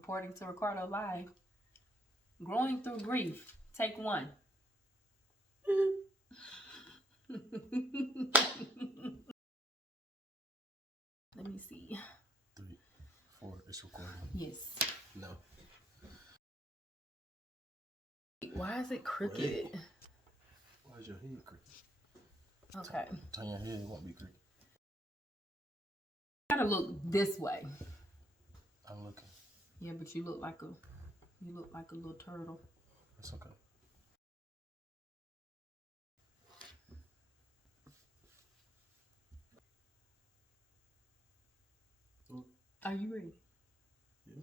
Reporting to Ricardo Live. Growing through grief. Take 1. Let me see. 3, 4. It's recording. Yes. No. Why is it crooked? Why is your head crooked? Okay. Turn your head, it won't be crooked. You gotta look this way. I'm looking. Yeah, but you look like a little turtle. It's okay. Are you ready? Yeah.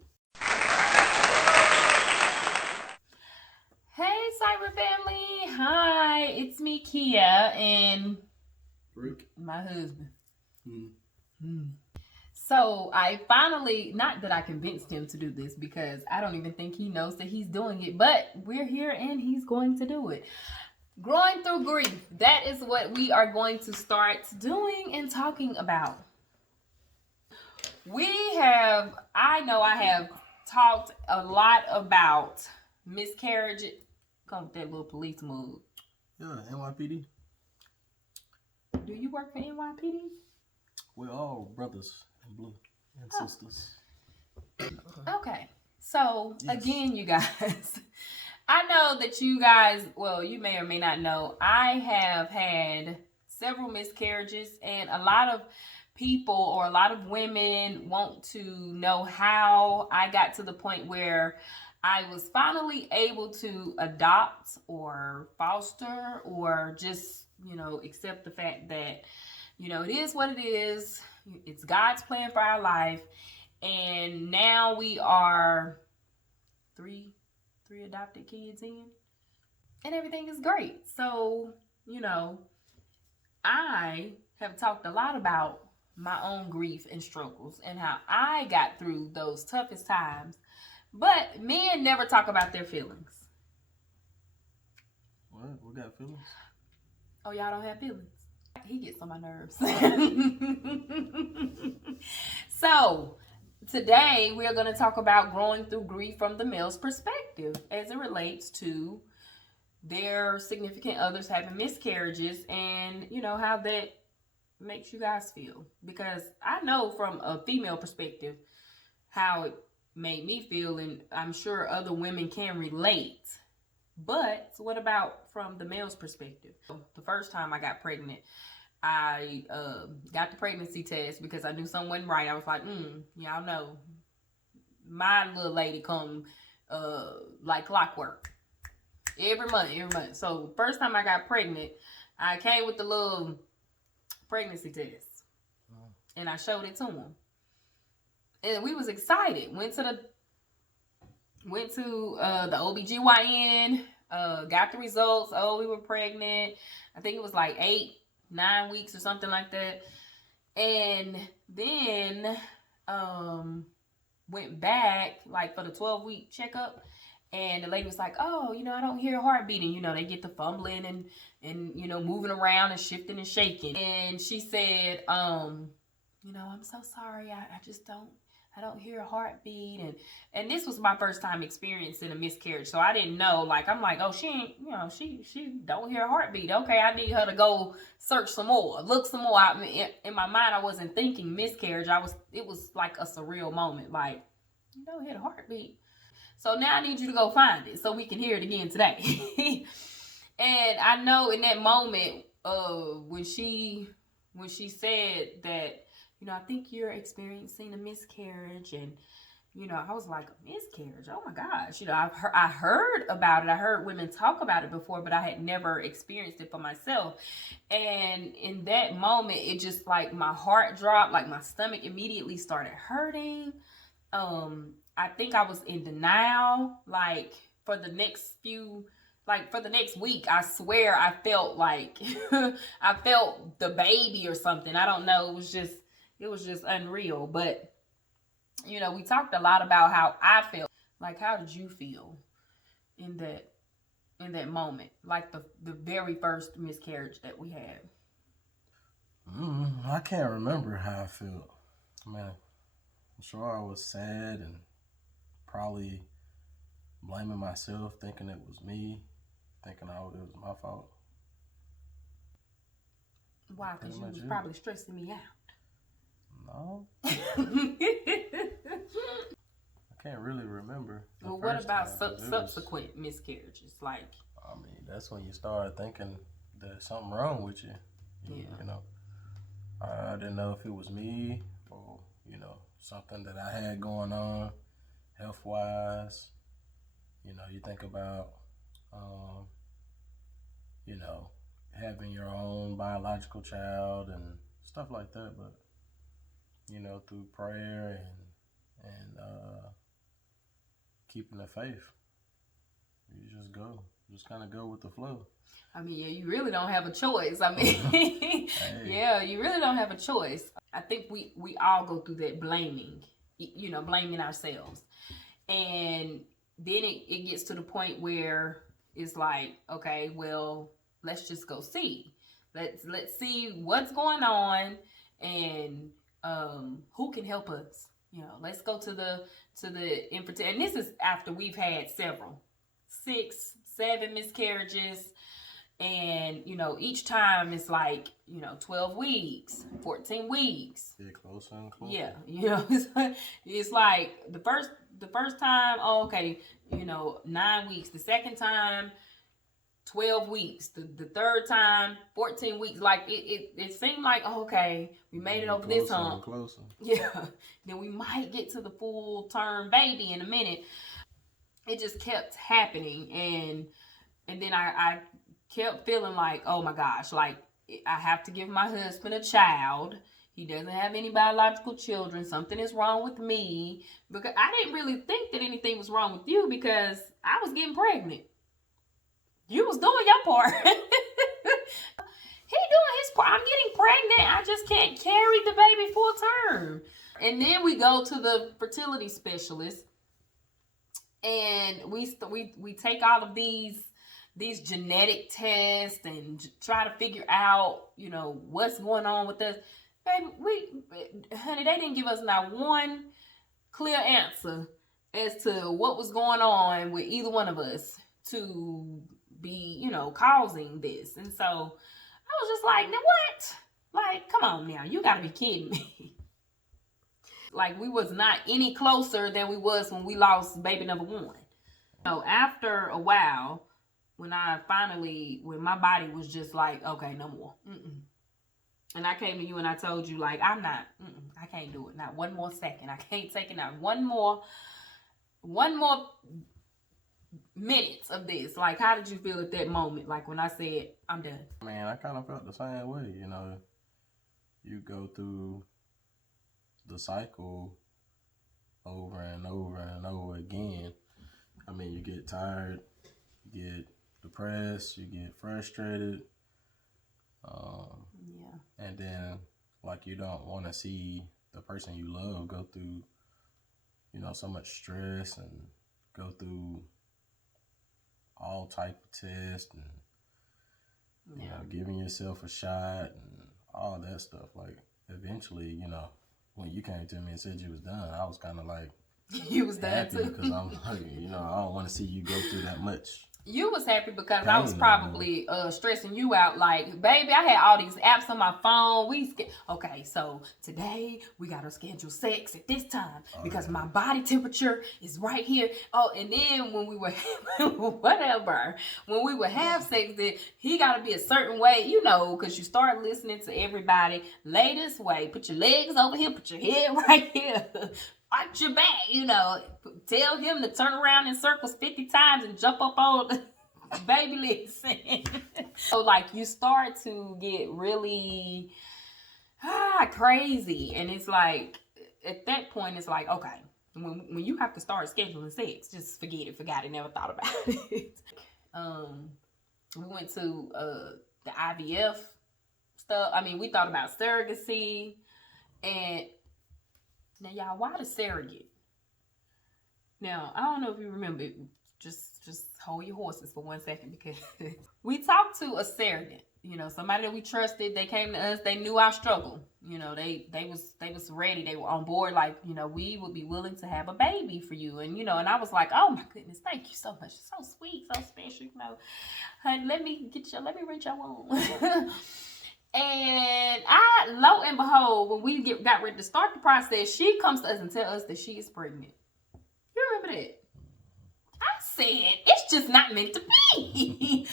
Hey, Cyber family. Hi, it's me, Kia, and Rick. My husband. Mm-hmm. So I finally, not that I convinced him to do this because I don't even think he knows that he's doing it, but we're here and he's going to do it. Growing through grief. That is what we are going to start doing and talking about. I know I have talked a lot about miscarriage. Come with that little police move. Yeah, NYPD. Do you work for NYPD? We're all brothers in blue and sisters. Okay. So, yes. Again, you guys, I know that you guys, well, you may or may not know, I have had several miscarriages, and a lot of people or a lot of women want to know how I got to the point where I was finally able to adopt or foster or just, accept the fact that, it is what it is. It's God's plan for our life. And now we are three adopted kids in, and everything is great. So, I have talked a lot about my own grief and struggles and how I got through those toughest times. But men never talk about their feelings. What? We got feelings? Oh, y'all don't have feelings? He gets on my nerves. So, today we are going to talk about growing through grief from the male's perspective as it relates to their significant others having miscarriages and, how that makes you guys feel. Because I know from a female perspective how it made me feel, and I'm sure other women can relate. But what about from the male's perspective? The first time I got pregnant, I got the pregnancy test because I knew something wasn't right. I was like, y'all know, my little lady come like clockwork. Every month. So first time I got pregnant, I came with the little pregnancy test. And I showed it to him. And we was excited. Went to the OBGYN, got the results. Oh, we were pregnant. I think it was like 8-9 weeks or something like that. And then went back like for the 12-week checkup, and the lady was like, oh, I don't hear a heart beating. They get the fumbling and moving around and shifting and shaking. And she said, I'm so sorry. I just don't hear a heartbeat. And this was my first time experiencing a miscarriage. So I didn't know, I'm like, oh, she ain't, she don't hear a heartbeat. Okay, I need her to go search some more, look some more. I mean, in my mind, I wasn't thinking miscarriage. It was like a surreal moment. Like, you don't hear the heartbeat. So now I need you to go find it so we can hear it again today. And I know in that moment, when she said that, I think you're experiencing a miscarriage, and I was like, a miscarriage? Oh my gosh! I heard about it. I heard women talk about it before, but I had never experienced it for myself. And in that moment, it just like my heart dropped, like my stomach immediately started hurting. I think I was in denial, like for the next week. I swear I felt like I felt the baby or something. I don't know. It was just unreal. But we talked a lot about how I felt. Like, how did you feel in that moment? Like the very first miscarriage that we had. I can't remember how I felt. Man, I'm sure I was sad and probably blaming myself, thinking it was me, thinking it was my fault. Why? Because you was probably stressing me out. No. I can't really remember. Well, what about subsequent miscarriages? Like, I mean, that's when you start thinking there's something wrong with you. You know, I didn't know if it was me or, something that I had going on health-wise. You think about, having your own biological child and stuff like that. But, through prayer and keeping the faith, you just kind of go with the flow. I mean, yeah, you really don't have a choice. I mean, yeah, you really don't have a choice. I think we all go through that blaming, blaming ourselves. And then it gets to the point where it's like, okay, well, let's just go see. Let's see what's going on and who can help us. Let's go to the infertility. And this is after we've had 6, 7 miscarriages. And, each time it's like, 12 weeks, 14 weeks. Get closer and closer. Yeah, it's like the first time, 9 weeks. The second time, 12 weeks. The third time, 14 weeks. Like, it seemed like, we made it over this hump. Closer. Yeah. Then we might get to the full-term baby in a minute. It just kept happening. And then I kept feeling like, oh my gosh, like I have to give my husband a child. He doesn't have any biological children. Something is wrong with me. Because I didn't really think that anything was wrong with you because I was getting pregnant. You was doing your part. He doing his part. I'm getting pregnant. I just can't carry the baby full term. And then we go to the fertility specialist. And we take all of these genetic tests and try to figure out, what's going on with us. Baby, honey, they didn't give us not one clear answer as to what was going on with either one of us to be, causing this. And so I was just like, now what? Like, come on now, you gotta be kidding me. Like, we was not any closer than we was when we lost baby number 1. After a while, when my body was just like, okay, no more. And I came to you and I told you, like, I can't do it. Not one more second. I can't take it. Not one more minutes of this. Like, how did you feel at that moment? Like, when I said, I'm done. Man, I kind of felt the same way, You go through the cycle over and over and over again. I mean, you get tired, you get depressed, you get frustrated. And then, like, you don't want to see the person you love go through, so much stress and go through all type of tests and, giving yourself a shot and all that stuff. Like, eventually, when you came to me and said you was done, I was kind of like, you was done too. Because I'm like, I don't want to see you go through that much. You was happy because I was probably stressing you out. Like, baby, I had all these apps on my phone. Okay, so today we got to schedule sex at this time because my body temperature is right here. Oh, and then when we were, when we would have sex, then he got to be a certain way, because you start listening to everybody. Lay this way. Put your legs over here. Put your head right here. Arch your back, tell him to turn around in circles 50 times and jump up on baby listen. So, like, you start to get really crazy. And it's like, at that point, it's like, okay, when you have to start scheduling sex, just forget it, forgot it, never thought about it. We went to the IVF stuff. I mean, we thought about surrogacy. And now, y'all, why the surrogate? Now, I don't know if you remember. Just hold your horses for 1 second because we talked to a surrogate. you know, somebody that we trusted, they came to us, they knew our struggle. You know, they was ready, they were on board, like, you know, we would be willing to have a baby for you. And, you know, and I was like, oh my goodness, thank you so much. It's so sweet, so special, you know. Honey, let me rent your womb. And lo and behold, when we got ready to start the process, she comes to us and tell us that she is pregnant. You remember that? I said, it's just not meant to be.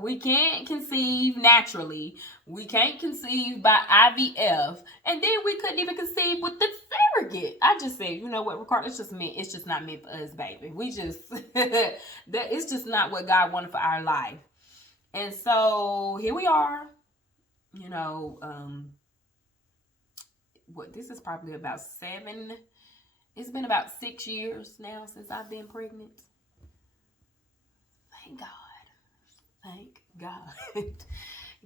We can't conceive naturally. We can't conceive by IVF, and then we couldn't even conceive with the surrogate. I just said, you know what, Ricardo, it's just not meant for us, baby. We just that it's just not what God wanted for our life. And so here we are. You know, this is probably about 7. It's been about 6 years now since I've been pregnant. Thank God. Thank God.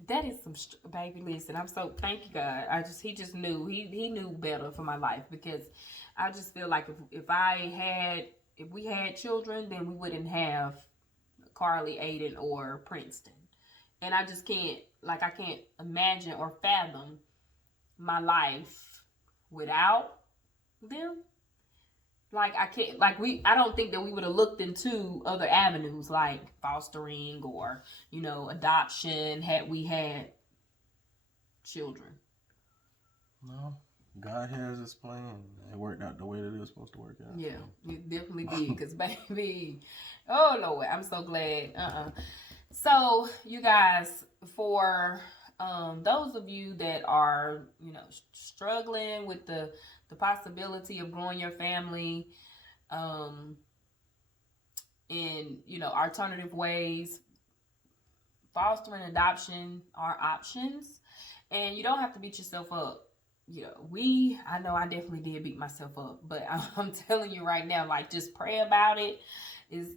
That is some baby. Listen, I'm so thank you, God. He just knew. He knew better for my life, because I just feel like if we had children, then we wouldn't have Carly, Aiden, or Princeton. And I just can't imagine or fathom my life without them. Like, I don't think that we would have looked into other avenues like fostering or, you know, adoption had we had children. No, God has his plan. It worked out the way that it was supposed to work out. Yeah, it definitely did. Because, baby, oh, Lord, I'm so glad. So, you guys, for those of you that are, you know, struggling with the possibility of growing your family in, you know, alternative ways, fostering, adoption are options, and you don't have to beat yourself up. You know, I know I definitely did beat myself up, but I'm telling you right now, like, just pray about it. Is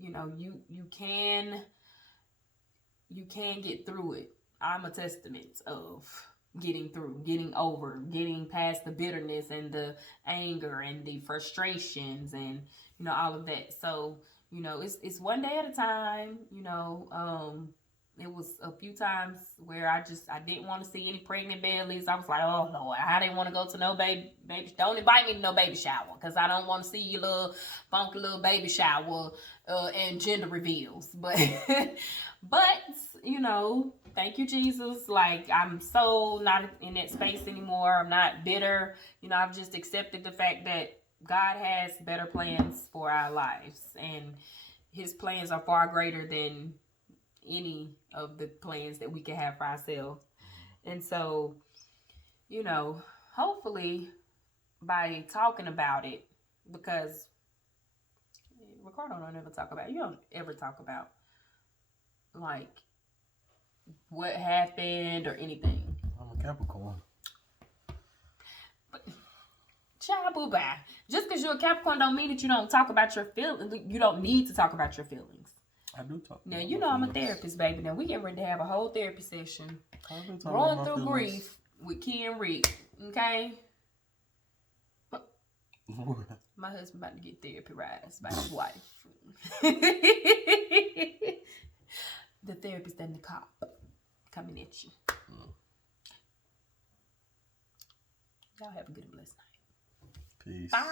you know, you can get through it. I'm a testament of getting through, getting over, getting past the bitterness and the anger and the frustrations and, you know, all of that. So, you know, it's one day at a time. You know, it was a few times where I didn't want to see any pregnant bellies. I was like, oh Lord, I didn't want to go to no baby. Don't invite me to no baby shower, because I don't want to see your little funky little baby shower and gender reveals. But you know, thank you, Jesus. Like, I'm so not in that space anymore. I'm not bitter. You know, I've just accepted the fact that God has better plans for our lives, and his plans are far greater than any of the plans that we can have for ourselves. And so, you know, hopefully by talking about it, because Ricardo don't ever talk about it. You don't ever talk about, like, what happened or anything. I'm a Capricorn. But, child, boo bye. Just because you're a Capricorn don't mean that you don't talk about your feelings. You don't need to talk about your feelings. I do talk. Now, you know I'm a therapist, baby. Now, we getting ready to have a whole therapy session. Growing through grief with Key and Rick. Okay? My husband about to get therapy rides by his wife. The therapist and the cop coming at you. Y'all have a good and blessed night. Peace. Bye.